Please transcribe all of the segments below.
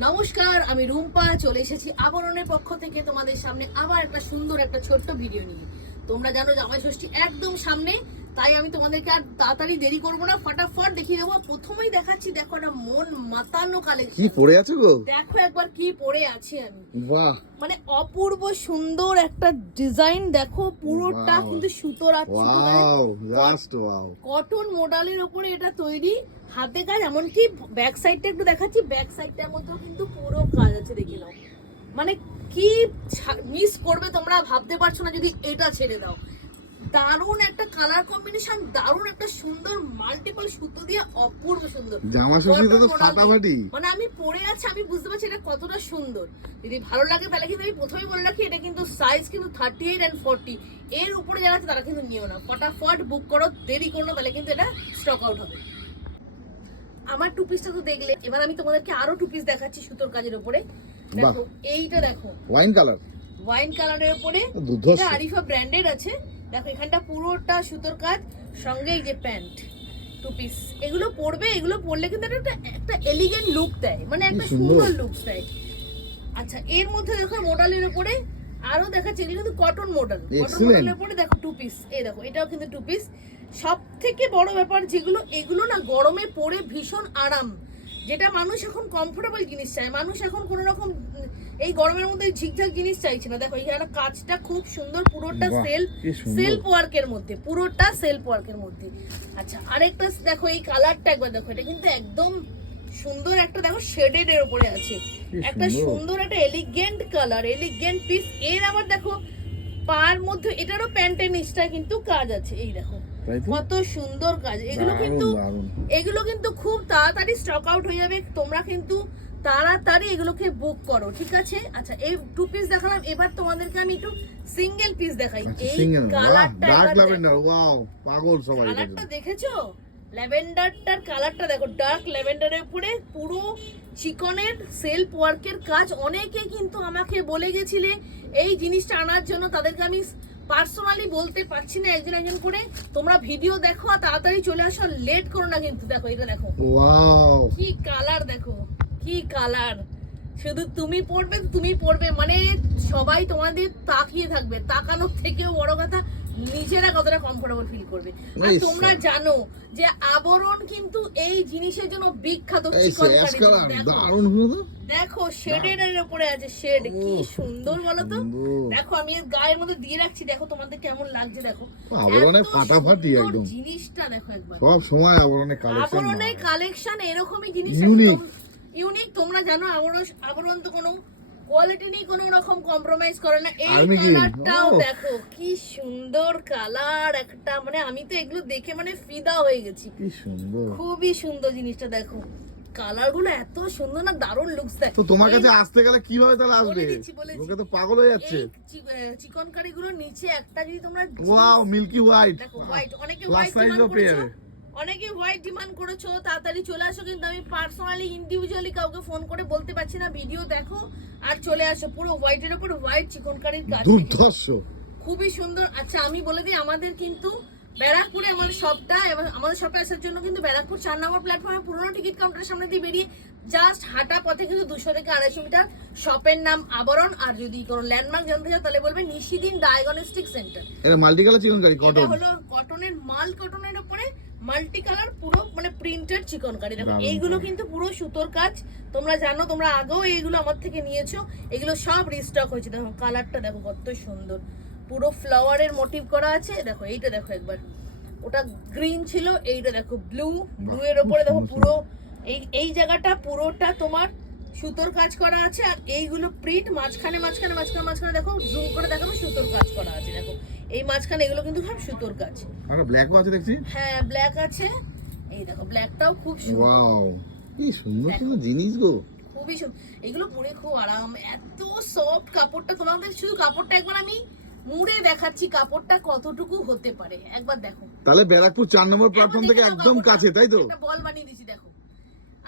নমস্কার, আমি রুম্পা চলে এসেছি আবরণের পক্ষ থেকে তোমাদের সামনে আবার একটা সুন্দর একটা ছোট্ট ভিডিও নিয়ে। তোমরা জানো জামাই ষষ্ঠী একদম সামনে, তাই আমি তোমাদেরকে আর তাড়াতাড়ি দেরি করবো না, ফটাফট দেখিয়ে দেবো। প্রথমেই দেখাচ্ছি, দেখো একটা মন মাতানো কালেকশন। কি পরে আছো গো? দেখো একবার কি পরে আছি আমি। বাহ, মানে অপূর্ব সুন্দর একটা ডিজাইন, দেখো পুরোটা কিন্তু সুতোর আর ওয়াও, জাস্ট ওয়াও। কটন মডেলের উপরে এটা তৈরি, হাতে কাজ। এমনকি ব্যাক সাইডটা একটু দেখাচ্ছি, ব্যাক সাইডটার মধ্যেও কিন্তু পুরো কাজ আছে, দেখে নাও। মানে কি মিস করবে তোমরা ভাবতে পারছো না যদি এটা ছেড়ে দাও। দারুণ একটা কালার কম্বিনেশন, দারুণ একটা সুন্দর মাল্টিপল সুতো দিয়ে অপূর্ব সুন্দর জামা ষষ্ঠীতে তো ফাটাফাটি। মানে আমি পরে আছি, আমি বুঝতে পারছি এটা কতটা সুন্দর। যদি ভালো লাগে তাহলে কিন্তু আমি প্রথমেই বলে রাখি, এটা কিন্তু সাইজ কিন্তু 38 and 40 এর উপরে যারা আছে তারা কিন্তু নিও না, ফটাফট বুক করো, দেরি করো না, তাহলে কিন্তু এটা স্টক আউট হবে। আমার টু পিসটা তো দেখলে, এবার আমি তোমাদেরকে আরো টু পিস দেখাচ্ছি সুতোর কাজের উপরে। দেখো এইটা, দেখো ওয়াইন কালার, ওয়াইন কালারের উপরে, এটা আরিফা ব্র্যান্ডেড আছে। দেখো এখানটা পুরোটা সুতোর কাজ, সঙ্গে এই যে প্যান্ট, টু পিস। এগুলো পরবে, এগুলো পরলে কিন্তু একটা এলিগেন্ট লুক দেয়, মানে একটা সুন্দর লুক দেয়। আচ্ছা, এর মধ্যে দেখো মডেলের উপরে আরো দেখাচ্ছি, এগুলো কিন্তু কটন মডেল, কটন মডেলের উপরে দেখো টু পিস। এই দেখো এটাও কিন্তু টু পিস। সব থেকে বড় ব্যাপার যেগুলো, এগুলো না গরমে পরে ভীষণ আরাম, যেটা মানুষ এখন কমফোর্টেবল জিনিস চায়। মানুষ এখন কোনো রকম এই গরমের মধ্যে ঝিকঝাক জিনিস চাইছে না। দেখো এখানে কাজটা খুব সুন্দর, পুরোটা সেলফ ওয়ার্কের মধ্যে, পুরোটা সেলফ ওয়ার্কের মধ্যে। আচ্ছা, আরেকটা দেখো এই কালারটা একবার দেখো, এটা কিন্তু একদম সুন্দর একটা, দেখো শেডেড এর উপরে আছে, একটা সুন্দর একটা এলিগেন্ট কালার, এলিগেন্ট পিস। এর আবার দেখো পার মধ্যে এটারও প্যান্টের নিচটা কিন্তু কাজ আছে, এই দেখো কত সুন্দর কাজ। এগুলো কিন্তু খুব তাড়াতাড়ি স্টক আউট হয়ে যাবে, তোমরা কিন্তু তাড়াতাড়ি এগুলোকে বুক করো, ঠিক আছে? আচ্ছা, এই টু পিস দেখালাম, এবার তোমাদেরকে আমি একটু সিঙ্গেল পিস দেখাই। এই কালারটা, ডার্ক ল্যাভেন্ডার, ওয়াও, পাগল সবাই। কালারটা দেখেছো? ল্যাভেন্ডারটার কালারটা দেখো, ডার্ক ল্যাভেন্ডারের উপরে পুরো চিকনের সেলফ ওয়ার্কের কাজ। অনেকে কিন্তু আমাকে বলে গেছিলে এই জিনিসটা আনার জন্য, তাদেরকে আমি পার্সোনালি বলতে পারছি না একজন একজন করে। তোমরা ভিডিও দেখো আর তাড়াতাড়ি চলে আসো, লেট করো না কিন্তু। দেখো এটা দেখো, ওয়াও, কি কালার, দেখো কি কালার। শুধু তুমি পড়বে, মানে সবাই তোমাদের তাকিয়ে থাকবে। তাকানোর থেকেও বড় কথা, নিজেরা কতটা কমফোর্টেবল ফিল করবে। আর তোমরা জানো যে আবরণ কিন্তু এই জিনিসের জন্য বিখ্যাত। দেখো শেডের উপরে আছে, শেড কি সুন্দর বলো তো। দেখো আমি গায়ের মধ্যে দিয়ে রাখছি, দেখো তোমাদের কেমন লাগছে। দেখো আবরণের ফাটাফাটি একদম জিনিসটা, দেখো একবার। সব সময় আবরণের কালেকশন এরকমই জিনিস, ইউনিক। তোমরা জানো আবরণ তো কোনো কোয়ালিটি নেই, কোনো রকম কম্প্রোমাইজ করে না। এই কালারটাও দেখো কি সুন্দর কালার একটা, মানে আমি তো এগুলো দেখে মানে ফিদা হয়ে গেছি। কি সুন্দর, খুবই সুন্দর জিনিসটা। দেখো কালার গুলো এত সুন্দর না, দারুণ লুকস দেয়। তো তোমার কাছে আসতে গেলে কিভাবে তাহলে আসবে? লোকে তো পাগল হয়ে যাচ্ছে। চিকন কারি গুলো নিচে একটা যদি তোমরা, ওয়াও, মিল্কি হোয়াইট, দেখো হোয়াইট, অনেকে প্লাস সাইজও পেয়ে যাবে। অনেকে হোয়াইট ডিমান্ড করেছো, তাড়াতাড়ি চলে আসো। কিন্তু আমি পার্সোনালি ইন্ডিভিজুয়ালি কাউকে ফোন করে বলতে পারছি না, ভিডিও দেখো আর চলে আসো। পুরো হোয়াইটের উপর হোয়াইট চিকন কারির কাজ, দুর্ধর্ষ, খুবই সুন্দর। আচ্ছা, আমি বলে দিই, আমাদের কিন্তু ব্যারাকপুরে আমাদের শপটা, এবং আমাদের শপে আসার জন্য কিন্তু ব্যারাকপুর 4 নম্বর প্ল্যাটফর্মে পুরোনো টিকিট কাউন্টারের সামনে দিয়ে বেরিয়ে জাস্ট হাঁটা পথে কিন্তু 200 থেকে 250 মিটার। শপের নাম আবরণ। আর যদি কোনো ল্যান্ডমার্ক জানতে চাও তাহলে বলবে নিশিদিন ডায়াগনস্টিক সেন্টার। এটা মাল্টি কালার চিকন কারি, কটন, এটা হলো কটনের মাল, কটনের উপরে মাল্টি কালার পুরো মানে প্রিন্টেড চিকন কারি। দেখো এইগুলো কিন্তু পুরো সুতোর কাজ। তোমরা জানো, তোমরা আগেও এইগুলো আমার থেকে নিয়েছো, এগুলো সব রিস্টক হয়েছে। দেখো কালারটা দেখো কত সুন্দর, পুরো ফ্লাওয়ারের মোটিভ করা আছে। দেখো এইটা দেখো একবার, ওটা গ্রিন ছিল, এইটা দেখো ব্লু এর উপরে। দেখো পুরো এই জায়গাটা পুরোটা তোমার সুতোর কাজ করা আছে। আর এইগুলো প্রিন্ট, মাঝখানে দেখো জুম করে দেখাবো, সুতোর কাজ করা আছে। দেখো এই মাঝখানে এগুলো কিন্তু সব সুতোর কাজ। আর ব্ল্যাকও আছে দেখছি। হ্যাঁ, ব্ল্যাক আছে, এই দেখো ব্ল্যাকটাও খুব সুন্দর। ওয়াও, কি সুন্দর সুন্দর জিনিস গো, খুবই সুন্দর। এগুলো পরে খুব আরাম, এত সফট কাপড়টা। তোমাদের শুধু কাপড়টা একবার আমি মুড়ে দেখাচ্ছি, কাপড়টা কতটুকু হতে পারে একবার দেখো। তাহলে ব্যারাকপুর 4 নম্বর প্ল্যাটফর্ম থেকে একদম কাছে, তাই তো? একটা বল বানিয়ে দিছি, দেখো।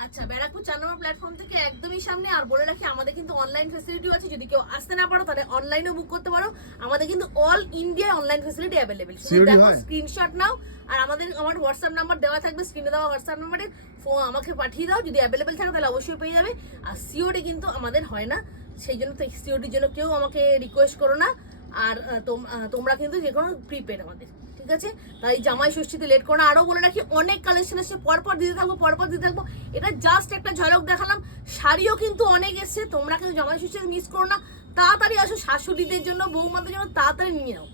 আচ্ছা, ব্যারাকপুর 4 নম্বর প্ল্যাটফর্ম থেকে একদমই সামনে। আর বলে রাখি আমাদের কিন্তু অনলাইন ফ্যাসিলিটিও আছে, যদি কেউ আসতে না পারো তাহলে অনলাইনেও বুক করতে পারো। আমাদের কিন্তু all India online facility available. COD দেখো হয়? স্ক্রিনশট নাও, আর আমার হোয়াটসঅ্যাপ নাম্বার দেওয়া থাকবে স্ক্রিনে, দেওয়া হোয়াটসঅ্যাপ নাম্বারে আমাকে পাঠিয়ে দাও, যদি অ্যাভেলেবেল থাকে তাহলে অবশ্যই পেয়ে যাবে। আর সিওডি কিন্তু আমাদের হয় না, সেই জন্য তো সিওডির জন্য কেউ আমাকে রিকোয়েস্ট করো না। আর তোমরা কিন্তু যে কোনো প্রিপেড আমাদের, ঠিক আছে? তাই জামাই ষষ্ঠীতে লেট করো না। আরও বলে রাখি অনেক কালেকশন আসছে, পরপর দিতে থাকবো। এটা জাস্ট একটা ঝলক দেখালাম। শাড়িও কিন্তু অনেক এসছে, তোমরা কিন্তু জামাই ষষ্ঠীতে মিস করো না। তাড়াতাড়ি আসো, শাশুড়িদের জন্য, বৌমাদের জন্য তাড়াতাড়ি নিয়ে নাও।